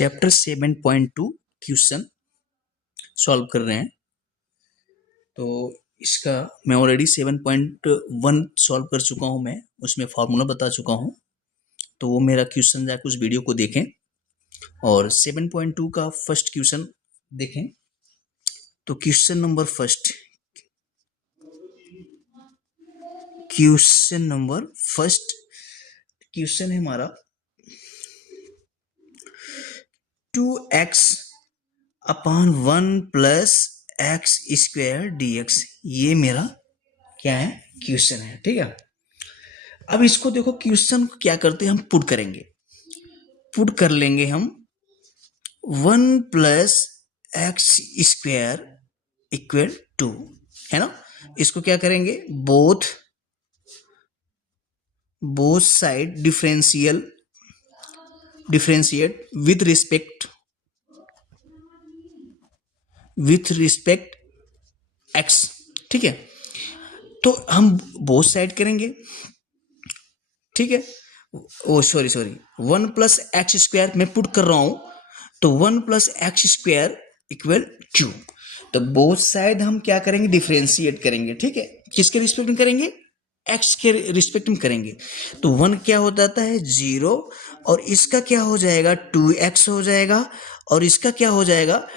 Chapter 7.2 question solve कर रहे हैं। तो इसका मैं ऑलरेडी 7.1 सॉल्व कर चुका हूं, मैं उसमें फार्मूला बता चुका हूं। तो वो मेरा क्वेश्चन जाकर उस वीडियो को देखें और 7.2 का फर्स्ट क्वेश्चन देखें। तो क्वेश्चन नंबर फर्स्ट क्वेश्चन है हमारा 2x upon 1 plus x square dx। ये मेरा क्या है, क्वेश्चन है। ठीक है, अब इसको देखो, क्वेश्चन को क्या करते हैं, हम पुट करेंगे। पुट कर लेंगे हम 1 plus x square equal to, है ना। इसको क्या करेंगे, both side differentiate with respect x. ठीक है, तो हम बोथ साइड करेंगे। ठीक है, oh sorry 1 plus x square मैं पुट कर रहा हूं, तो 1 प्लस एक्स स्क्वायर इक्वल 2। तो बोथ साइड हम क्या करेंगे, डिफरेंशिएट करेंगे। ठीक है, किसके रिस्पेक्ट में करेंगे, एक्स के रिस्पेक्ट में करेंगे। तो 1 क्या हो जाता है 0, और इसका क्या हो जाएगा 2x हो जाएगा, और इसका क्या हो जाएगा,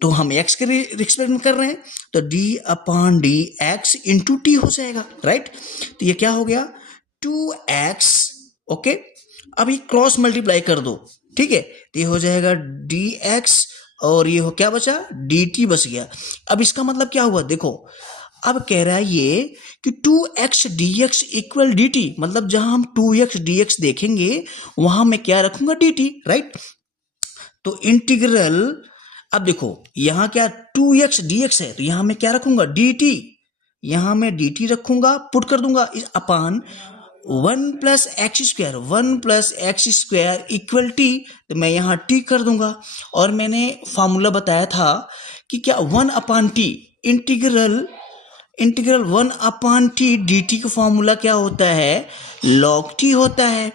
तो हम x के रिस्पेक्ट में कर रहे हैं, तो d upon D x into T हो जाएगा, राइट। तो ये क्या हो गया 2x। ओके, अब ये क्रॉस मल्टीप्लाई कर दो। ठीक है, तो ये हो जाएगा dx, और ये हो क्या बचा, dt बच गया। अब इसका मतलब क्या हुआ, देखो अब कह रहा है ये कि 2x dx इक्वल dt, मतलब जहां हम 2x dx देखेंगे वहां मैं क्या रखूंगा, dt, राइट। तो इंटीग्रल, अब देखो यहां क्या 2x dx है, तो यहां मैं क्या रखूंगा, dt। यहां मैं dt रखूंगा, पुट कर दूंगा इस अपान 1 plus x square equal T, तो मैं यहां t कर दूंगा। और मैंने फॉर्मूला बताया था कि क्या 1 अपान टी, इंटीग्रल 1 अपान टी डी टी का फॉर्मूला क्या होता है, लॉग टी होता है,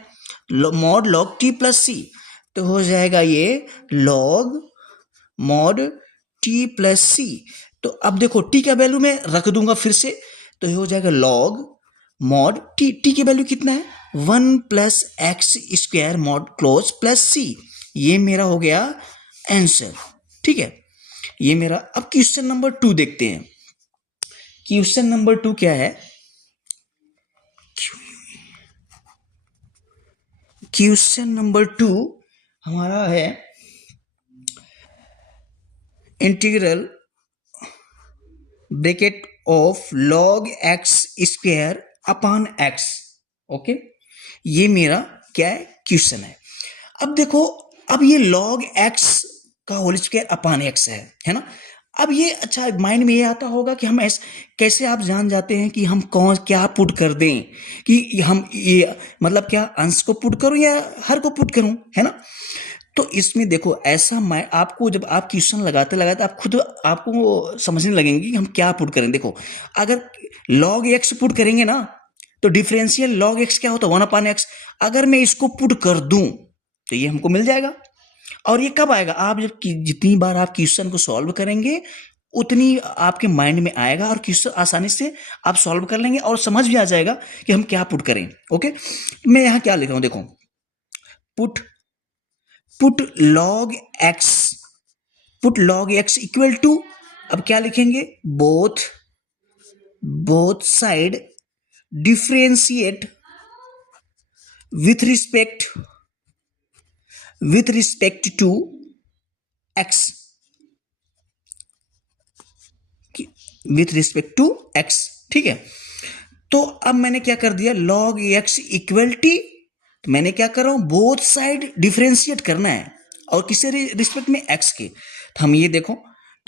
मॉड लॉग टी प्लस सी। तो हो जाएगा ये लॉग मॉड टी प्लस सी। तो अब देखो टी का वैल्यू मैं रख दूंगा फिर से, तो ये हो जाएगा लॉग मॉड टी। टी की वैल्यू कितना है, 1 plus x square mod close plus C. ये मेरा हो गया आंसर। ठीक है, ये मेरा। अब क्वेश्चन नंबर 2 देखते हैं। क्वेश्चन नंबर 2 क्या है, क्वेश्चन नंबर 2 हमारा है integral bracket of log x square upon x. Okay, ये मेरा क्या है, क्वेश्चन है। अब देखो, अब ये लॉग एक्स का होल स्क्वायर अपॉन एक्स है ना। अब ये अच्छा माइंड में ये आता होगा कि हम ऐसे कैसे आप जान जाते हैं कि हम कौन क्या पुट कर दें, कि हम ये मतलब क्या अंश को पुट करूं या हर को पुट करूं, है ना। तो इसमें देखो ऐसा मैं आपको, जब आप क्वेश्चन लगाते आप खुद आपको समझने लगेंगे कि हम क्या पुट करें। देखो अगर लॉग एक्स पुट करेंगे ना, तो डिफरेंशियल लॉग एक्स क्या होता है 1 अपान एक्स। अगर मैं इसको पुट कर दूं तो ये हमको मिल जाएगा। और ये कब आएगा, आप जब जितनी बार आप क्वेश्चन को सॉल्व करेंगे उतनी आपके माइंड में आएगा, और क्वेश्चन आसानी से आप सॉल्व कर लेंगे और समझ भी आ जाएगा कि हम क्या पुट करें। ओके, मैं यहां क्या लिख रहा हूं, देखो put log x equal to, अब क्या लिखेंगे, both side differentiate with respect to x, ठीक है। तो अब मैंने क्या कर दिया, log x इक्वल टी, तो मैंने क्या कर रहा हूं, बोथ साइड डिफरेंशिएट करना है, और किससे रिस्पेक्ट में, x के। तो हम ये देखो,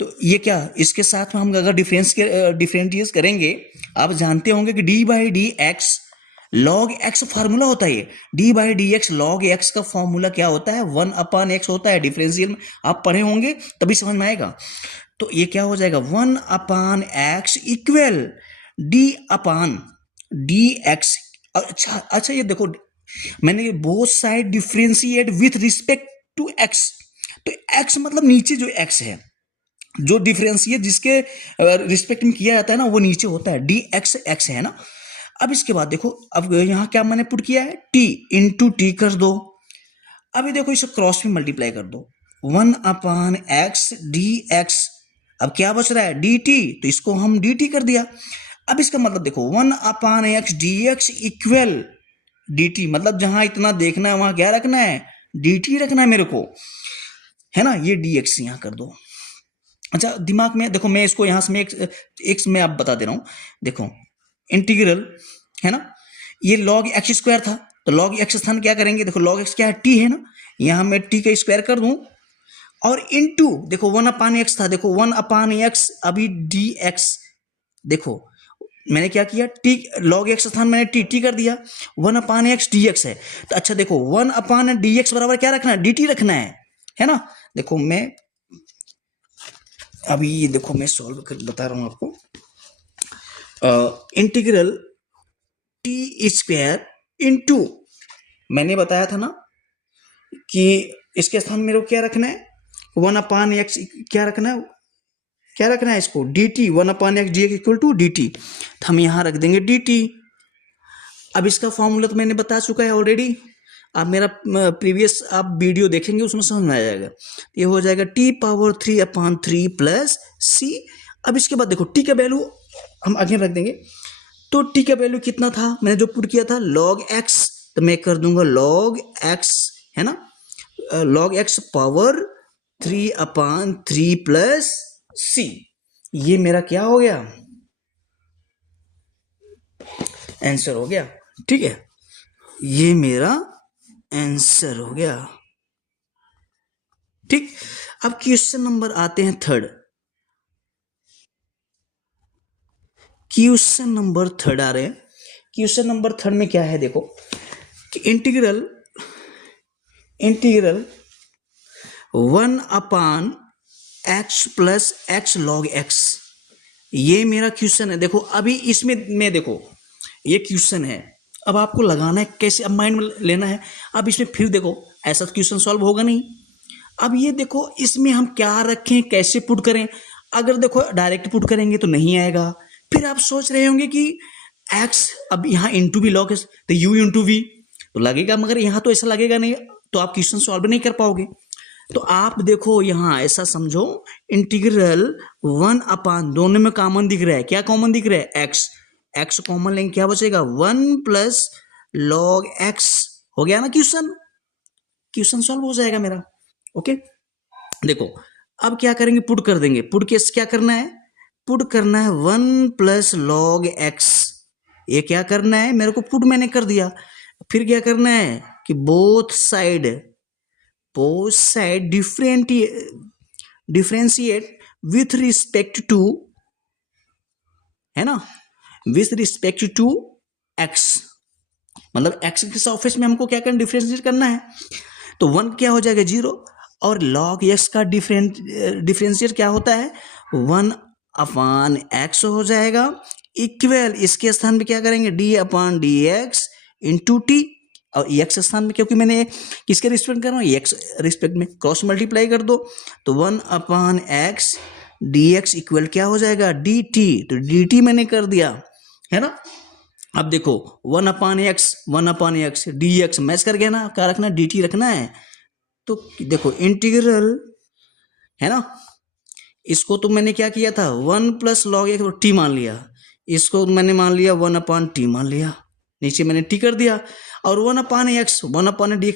तो ये क्या, इसके साथ में हम अगर डिफरेंशिएट करेंगे, आप जानते होंगे कि d by D x log x formula होता है। ये d by D x log x का फॉर्मूला क्या होता है, 1 अपान एक्स होता है। डिफरेंशियल में आप पढ़े होंगे तभी समझ में आएगा। तो ये क्या हो जाएगा, 1 upon x equal d upon d x. अच्छा ये देखो, मैंने both side differentiate with respect to x, तो x मतलब नीचे जो x है, जो डिफरेंशिएट जिसके रिस्पेक्ट में किया जाता है ना, वो नीचे होता है, डी एक्स एक्स है ना। अब इसके बाद देखो, अब यहाँ क्या मैंने पुट किया है, t इंटू टी कर दो। अभी देखो इसे क्रॉस में मल्टीप्लाई कर दो, 1/x dx। अब क्या बच रहा है, dt, तो इसको हम dt कर दिया। अब इसका मतलब देखो 1/x dx इक्वल dt, मतलब जहां इतना देखना है वहां क्या रखना है, dt रखना है मेरे को, है ना। ये dx यहां कर दो। अच्छा दिमाग में देखो, मैं इसको यहां से मैं एक मैं आप बता दे रहा हूं, देखो इंटीग्रल है ना, ये log x स्क्वायर था, तो log x स्थान क्या करेंगे, देखो log x क्या है, t है ना, यहां मैं t का स्क्वायर कर दूं, और इनटू देखो 1/x था, देखो 1/x अभी dx, देखो मैंने क्या किया, t log x स्थान मैंने t कर दिया, 1/x dx है। तो अच्छा देखो 1/dx बराबर क्या रखना है, dt रखना है ना। देखो मैं अभी ये देखो मैं सॉल्व कर बता रहा हूं आपको, इंटीग्रल टी स्क्वायर इंटू, मैंने बताया था ना कि इसके स्थान मेरे को क्या रखना है, 1/x क्या रखना है, क्या रखना है इसको, dt, 1/x dx equal to dt, तो हम यहां रख देंगे dt। अब इसका फॉर्मूला तो मैंने बता चुका है ऑलरेडी, आप मेरा प्रीवियस आप वीडियो देखेंगे उसमें समझ में आ जाएगा। ये हो जाएगा t⁻3/3 प्लस सी। अब इसके बाद देखो t का वैल्यू हम आगे रख देंगे, तो t का वैल्यू कितना था, मैंने जो पुट किया था log x, तो मैं कर दूंगा log x, है ना, log x power 3/3 plus C. ये मेरा क्या हो गया, आंसर हो गया, ठीक है, ये मेरा आंसर हो गया, ठीक। अब क्वेश्चन नंबर आते हैं थर्ड, क्वेश्चन नंबर थर्ड आ रहे हैं। क्वेश्चन नंबर थर्ड में क्या है, देखो कि integral 1/x plus x log x, ये मेरा क्वेश्चन है। देखो अभी इसमें मैं देखो ये क्वेश्चन है, अब आपको लगाना है कैसे, अब माइंड में लेना है। अब इसमें फिर देखो ऐसा क्वेश्चन सॉल्व होगा नहीं। अब ये देखो इसमें हम क्या रखें, कैसे पुट करें, अगर देखो डायरेक्ट पुट करेंगे तो नहीं आएगा, फिर आप सोच रहे होंगे कि x, अब यहाँ इंटू भी लॉग तो u इंटू वी तो लगेगा, मगर यहाँ तो ऐसा लगेगा नहीं, तो आप क्वेश्चन सॉल्व नहीं कर पाओगे। तो आप देखो यहाँ ऐसा समझो, इंटीग्रल 1/, दोनों में कॉमन दिख रहा है, क्या कॉमन दिख रहा है, x कॉमन लेंगे क्या बचेगा, 1 प्लस log x, हो गया ना क्वेश्चन सॉल्व हो जाएगा मेरा। ओके देखो अब क्या करेंगे, पुट कर देंगे, पुट केस क्या करना है, पुट करना है 1 प्लस log x, ये क्या करना है मेरे को, पुट मैंने कर दिया। फिर क्या करना है कि both side differentiate with respect to, है ना, विथ रिस्पेक्ट टू x, मतलब x के सरफेस में हमको क्या करना, डिफरेंशिएट करना है। तो 1 क्या हो जाएगा 0, और log x का डिफरेंशिएट क्या होता है, 1/x हो जाएगा, इक्वल इसके स्थान पे क्या करेंगे, d/dx इंटू टी, और x स्थान में क्योंकि मैंने किसके रिस्पेक्ट कर रहा हूँ, x रिस्पेक्ट में, क्रॉस मल्टीप्लाई कर दो, तो 1/x dx इक्वल क्या हो जाएगा, dt, तो dt मैंने कर दिया, है ना। अब देखो 1/x dx मैच कर गया ना, क्या रखना है, dt रखना है। तो देखो इंटीग्रल, है ना, इसको तो मैंने क्या किया था, 1 प्लस log x टी मान लिया, इसको मैंने मान लिया 1/t मान लिया, नीचे मैंने t कर दिया, और 1/dx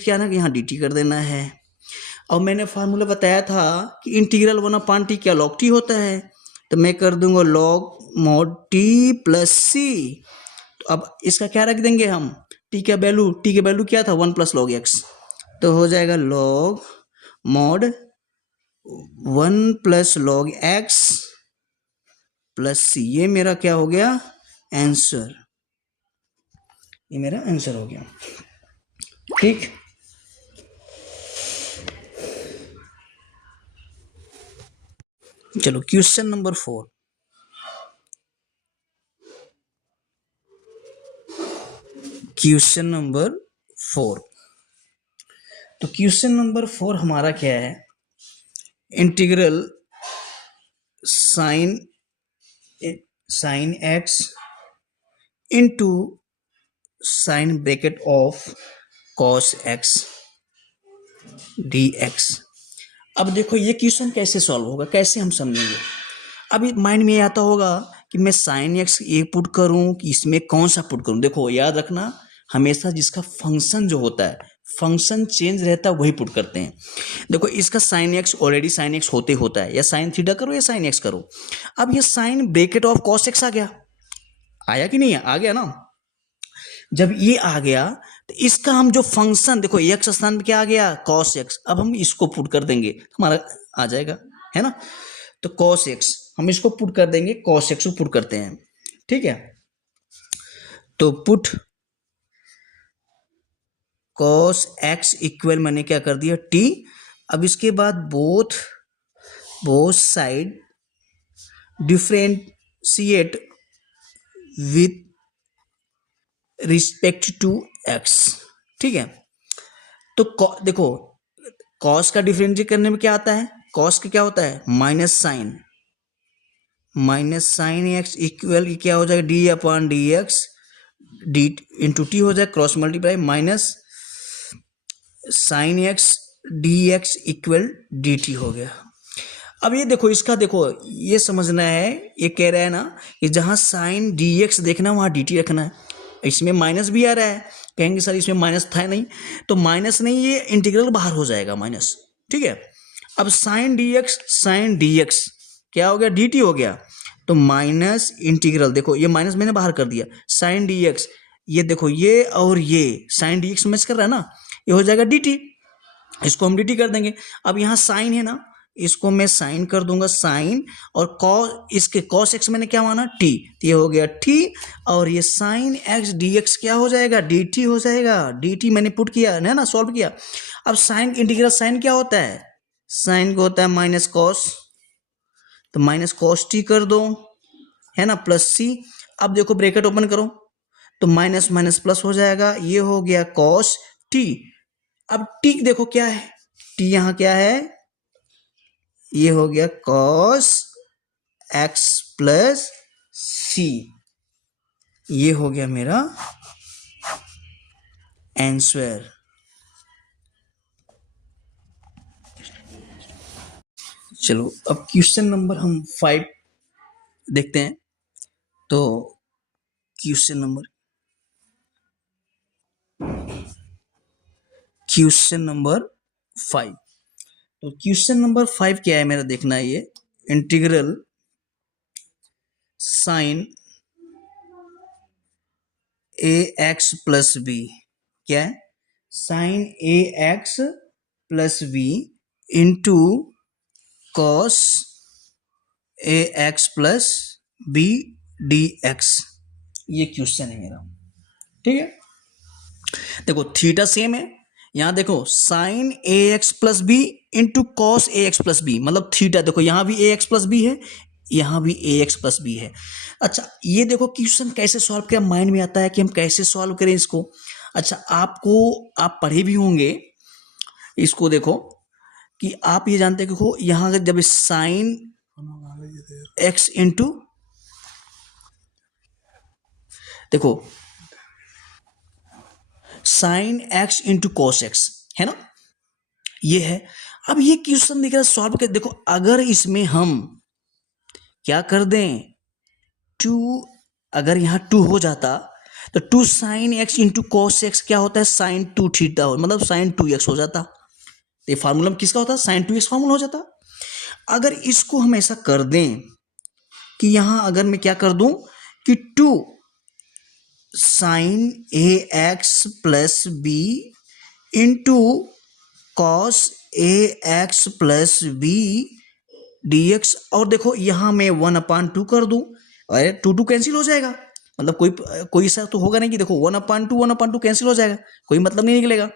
क्या ना, यहाँ dt कर देना है। और मैंने फार्मूला बताया था कि इंटीग्रल 1/t क्या log t होता है, तो मैं कर दूंगा log mod t प्लस सी। तो अब इसका क्या रख देंगे हम, t का वैल्यू क्या था, 1 प्लस log x, तो हो जाएगा log mod 1 plus log x plus C, ये मेरा क्या हो गया, आंसर, ये मेरा आंसर हो गया, ठीक। चलो क्वेश्चन नंबर 4, क्वेश्चन नंबर 4, तो क्वेश्चन नंबर 4 हमारा क्या है, integral sine x into sine bracket of cos x D X. अब देखो ये क्वेश्चन कैसे सॉल्व होगा, कैसे हम समझेंगे। अभी माइंड में ये आता होगा कि मैं साइन एक्स ये पुट करूं कि इसमें कौन सा पुट करूं। देखो याद रखना, हमेशा जिसका फंक्शन जो होता है, फंक्शन चेंज रहता है, वही पुट करते हैं। देखो इसका sine x already sine x होता है, या साइन थीटा करो या साइन एक्स करो। अब ये sine bracket of cos X आ गया, आया कि नहीं आ गया ना। जब ये आ गया तो इसका हम जो फंक्शन, देखो एक्स स्थान पे क्या आ गया, कॉस एक्स। अब हम इसको पुट कर देंगे, हमारा आ जाएगा, है ना। तो कॉस एक्स हम इसको पुट कर देंगे, कॉस एक्स को पुट करते हैं, ठीक है। तो पुट कॉस एक्स इक्वल मैंने क्या कर दिया, टी। अब इसके बाद both side differentiate with respect to x, ठीक है। तो देखो कॉस का डिफरेंशिएट करने में क्या आता है, कॉस का क्या होता है, माइनस साइन एक्स इक्वल क्या हो जाएगा, D upon D x, D into T हो जाए, cross multiply, minus sine x D x equal D T हो गया। अब ये देखो इसका, देखो ये समझना है, ये कह रहा है ना कि जहाँ साइन डी एक्स देखना है वहाँ डी टी रखना है। इसमें माइनस भी आ रहा है, कहेंगे सर इसमें माइनस था नहीं, तो माइनस नहीं, ये इंटीग्रल बाहर हो जाएगा माइनस, ठीक है। अब साइन डी एक्स क्या हो गया, डी टी हो गया। तो माइनस इंटीग्रल, देखो ये माइनस मैंने बाहर कर दिया, साइन डी एक्स, ये देखो ये और ये साइन डी एक्स मैच कर रहा है ना, ये हो जाएगा डी टी, इसको हम डी टी कर देंगे। अब यहाँ साइन है ना, इसको मैं साइन कर दूंगा साइन, और कॉस, इसके कॉस एक्स मैंने क्या माना, टी, तो ये हो गया टी, और ये साइन एक्स डी एक्स क्या हो जाएगा, डी टी हो जाएगा। डी टी मैंने पुट किया है ना, सॉल्व किया। अब साइन इंटीग्रल साइन क्या होता है, साइन को होता है माइनस कॉस, तो माइनस कॉस टी कर दो, है ना, प्लस सी। अब देखो ब्रैकेट ओपन करो, तो माइनस माइनस प्लस हो जाएगा, ये हो गया कॉस टी। अब टी देखो क्या है, टी यहाँ क्या है, ये हो गया कॉस एक्स प्लस सी, ये हो गया मेरा आंसर। चलो अब क्वेश्चन नंबर हम 5 देखते हैं। तो क्वेश्चन नंबर 5, तो क्वेश्चन नंबर 5 क्या है मेरा, देखना है ये, integral sine A X plus B, क्या है, sine A X plus B into cos A X plus B D X, ये क्वेश्चन है मेरा, ठीक है। देखो थीटा सेम है, यहाँ देखो sine A X plus B into cos A X plus B, मतलब थीटा, देखो यहाँ भी ए एक्स प्लस बी है, यहाँ भी ए एक्स प्लस बी है। अच्छा ये देखो क्वेश्चन कैसे सॉल्व किया, माइंड में आता है कि हम कैसे सॉल्व करें इसको। अच्छा आप पढ़े भी होंगे इसको, देखो कि आप ये जानते हैं कि देखो यहाँ अगर जब साइन एक्स इंटू, देखो sine x into cos x है ना, ये है। अब ये क्वेश्चन दिख रहा है सॉल्व कर, देखो अगर इसमें हम क्या कर दें, 2, अगर यहाँ 2 हो जाता तो 2 sine x into cos x क्या होता है, साइन 2 थीटा, मतलब साइन 2x हो जाता। तो ये फार्मूला किसका होता है, साइन 2x फार्मूला हो जाता। अगर इसको हम ऐसा कर दें कि यहाँ अगर मैं क्या कर दूं कि 2 sine A X plus B into cos A X plus B D X, और देखो यहाँ मैं 1/2 कर दूं, अरे 2 कैंसिल हो जाएगा, मतलब कोई ऐसा तो होगा नहीं कि देखो 1/2 कैंसिल हो जाएगा, कोई मतलब नहीं निकलेगा।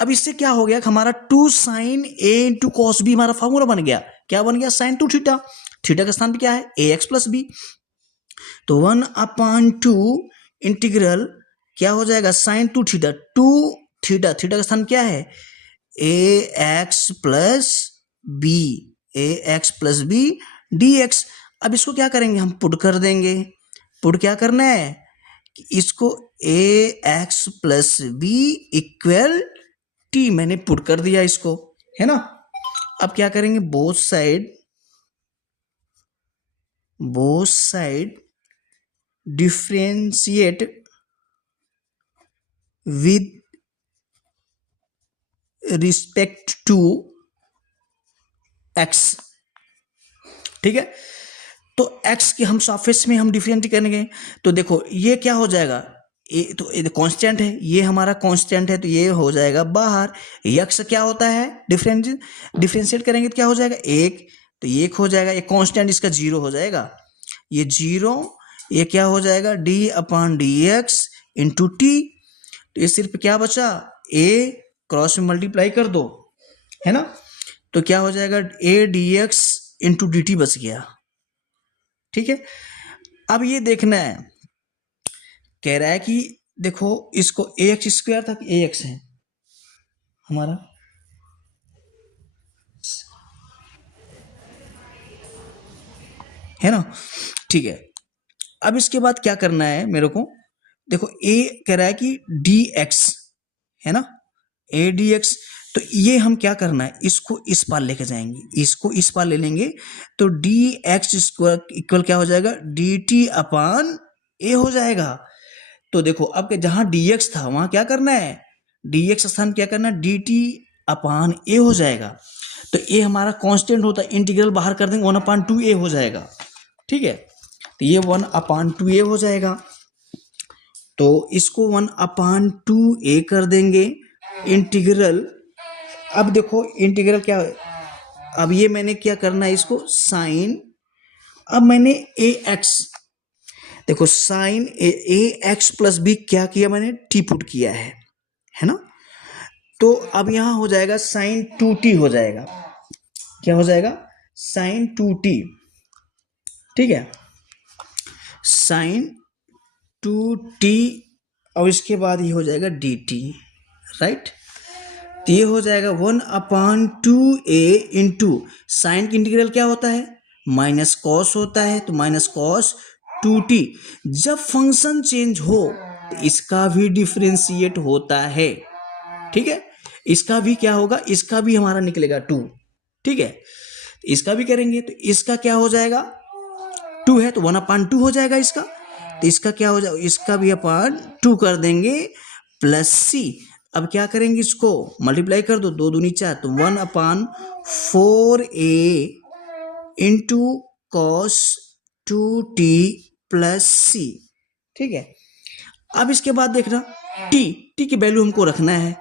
अब इससे क्या हो गया, हमारा 2 साइन ए इंटू कॉस बी हमारा फॉर्मूला बन गया, क्या बन गया, साइन 2 थीटा, थीटा का स्थान पे क्या है, ए एक्स प्लस बी, तो 1/2 इंटीग्रल क्या हो जाएगा, साइन 2 थीटा, 2 थीटा, थीटा का स्थान क्या है, A X plus B, A X plus B D X. अब इसको क्या करेंगे, हम पुट कर देंगे। पुट क्या करना है कि इसको A X plus B equal T, मैंने पुट कर दिया इसको, है ना। अब क्या करेंगे, both side differentiate with respect to x. ठीक है, तो x के हम सरफेस में हम डिफरेंट करेंगे, तो देखो ये क्या हो जाएगा, तो ये कांस्टेंट है, ये हमारा कांस्टेंट है, तो ये हो जाएगा बाहर। x क्या होता है, डिफरेंशिएट करेंगे तो क्या हो जाएगा, एक, तो ये एक हो जाएगा, ये कांस्टेंट इसका जीरो हो जाएगा, ये जीरो, ये क्या हो जाएगा D upon D x into T. तो ये सिर्फ क्या बचा, a क्रॉस में मल्टीप्लाई कर दो, है ना, तो क्या हो जाएगा A D x into D T बच गया। ठीक है, अब ये देखना है, कह रहा है कि देखो इसको ए एक्स स्क्वायर था कि ए एक्स है हमारा, है ना। ठीक है, अब इसके बाद क्या करना है मेरे को, देखो ए कह रहा है कि डी एक्स है ना, ए डी एक्स, तो ये हम क्या करना है, इसको इस पार लेके जाएंगे, इसको इस पार ले लेंगे, तो डी एक्स स्क्वायर इक्वल क्या हो जाएगा, डी टी अपॉन ए हो जाएगा। तो देखो अब जहां डी एक्स था वहां क्या करना है, डी एक्स स्थान क्या करना है, डी टी अपॉन ए हो जाएगा। तो ए हमारा कांस्टेंट होता है, इंटीग्रल बाहर कर देंगे, 1/2 ए हो जाएगा। ठीक है, तो ये 1/2 ए हो जाएगा, तो इसको 1/2 ए कर देंगे इंटीग्रल। अब देखो इंटीग्रल क्या है, अब ये मैंने क्या करना है, इसको साइन, अब मैंने ए एक्स, देखो sine A X plus B क्या किया मैंने, टी पुट किया है ना, तो अब यहां हो जाएगा साइन 2t हो जाएगा, क्या हो जाएगा, साइन 2t। ठीक है, साइन 2t, और इसके बाद ये हो जाएगा dt, राइट। तो ये हो जाएगा 1/2 ए इंटू साइन की इंटीग्रल क्या होता है, माइनस कॉस होता है, तो माइनस कॉस 2t। जब फंक्शन चेंज हो तो इसका भी डिफरेंशिएट होता है। ठीक है, इसका भी क्या होगा, इसका भी हमारा निकलेगा 2। ठीक है, इसका भी करेंगे तो इसका क्या हो जाएगा, 2 है तो 1/2 हो जाएगा इसका, तो इसका क्या हो जाएगा, इसका भी अपॉन 2 कर देंगे प्लस सी। अब क्या करेंगे, इसको मल्टीप्लाई कर दो, 2 दूनी 4, तो 1/4 ए इंटू कॉस 2t प्लस सी। ठीक है, अब इसके बाद देखना टी की वैल्यू हमको रखना है,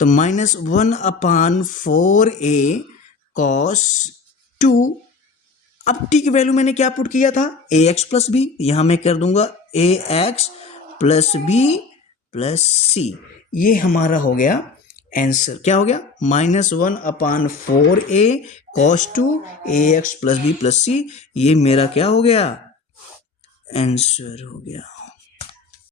तो -1/4 ए कॉस 2। अब टी की वैल्यू मैंने क्या पुट किया था, ए एक्स प्लस बी, यहां मैं कर दूंगा ए X plus B plus C. ये हमारा हो गया आंसर, क्या हो गया, -1/4 ए कॉस 2 ए X plus B plus C, ये मेरा क्या हो गया, आंसर हो गया।